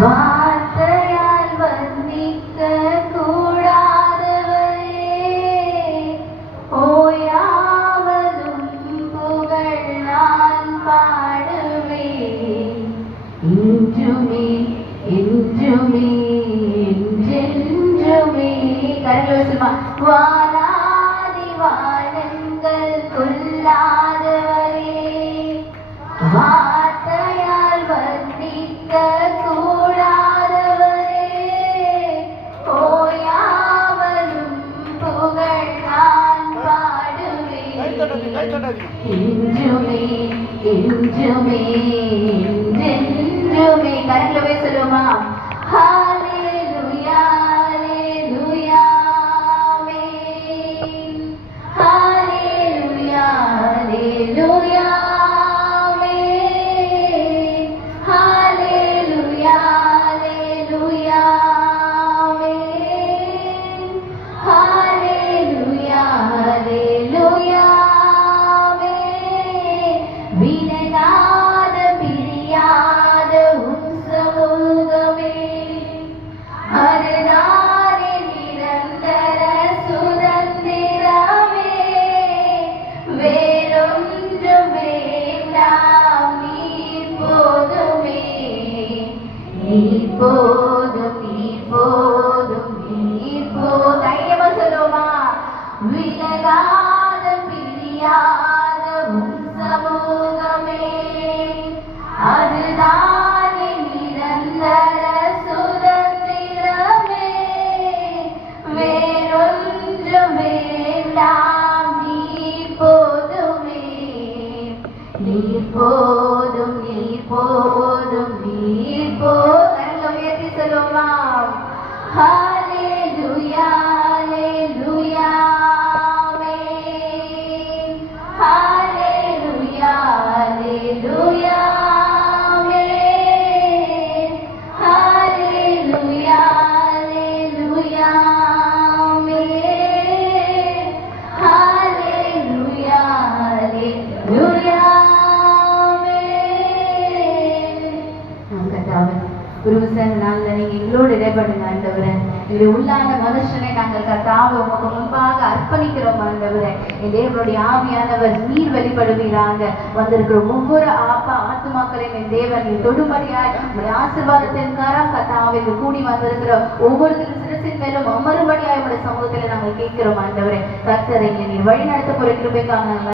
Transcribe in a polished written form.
வார்த்தையால் வர்ணிக்க கூடாதவரே, ஓயாவதும் புகழ் நான் பாடுவேன். இன்றுமே என்றுமே என்றென்றுமே. கரங்களை சொல்லுமா, வாராதி வானங்கள் கொள்ளாதவரே, வார்த்தையால் வர்ணிக்க கூடாதவரே, ஓயாவதும் புகழ் நான் பாடுவேன். என்றுமே என்றுமே என்றென்றுமே. கரங்களை சொல்லுமா, ஹல்லேலூயா ஹல்லேலூயா ஆமென். ஹல்லேலூயா ஹல்லேலூயா ஆமென். ஹல்லேலூயா ஹல்லேலூயா ஆமென். ஹல்லேலூயா ஹல்லேலூயா ஆமென். விலகாத பிரியாத உம் சமூகமே, அதுதானே நிரந்தர சுதந்திரமே. வேறொன்றும் வேண்டாம், நீர் போதுமே. நீர் போதும் நீர் போதும் நீர் போதும். தைரியமா சொல்லுமா, விலகாத பிரியாத உம் சமூகமே, அதுதானே நிரந்தர சுதந்திரமே. வேறொன்றும் வேண்டாம், நீர் போதுமே. நீர் போதும் நீர் போதும் நீர் போதும். கரங்களை உயர்த்தி சொல்லுமா, ஹல்லேலூயா ஹல்லேலூயா ஆமென். ஹல்லேலூயா ஹல்லேலூயா ஆமென். ஹல்லேலூயா ஹல்லேலூயா ஆமென். ஹல்லேலூயா ஹல்லேலூயா ஆமென். கர்த்தாவே, ஒரு விசேஷ நாள்ல நீங்க எங்களோடு இடைப்படுங்க ஆண்டவரே. எங்களுடைய உள்ளான மனுஷனை நாங்கள் கர்த்தாவே உமக்கு முன்பாக அர்ப்பணிக்கிறோம் ஆண்டவரே. என் தேவனுடைய ஆவியானவர் நீர் வெளிப்படுவீராக. வந்திருக்கிற ஒவ்வொரு ஆத்மாக்களையும் என் தேவன் நீர் தொடும்படியாய் உங்களுடைய ஆசீர்வாதத்தின் கரம் கர்த்தாவே கூடி வந்திருக்கிற ஒவ்வொருத்தரும் சிரசின் மேலும் அமரும்படியாய் உங்களுடைய சமூகத்தில் நாங்கள் கேட்கிறோம் ஆண்டவரே. கர்த்தரை நீர் வழி நடத்த போற கிருபைக்காக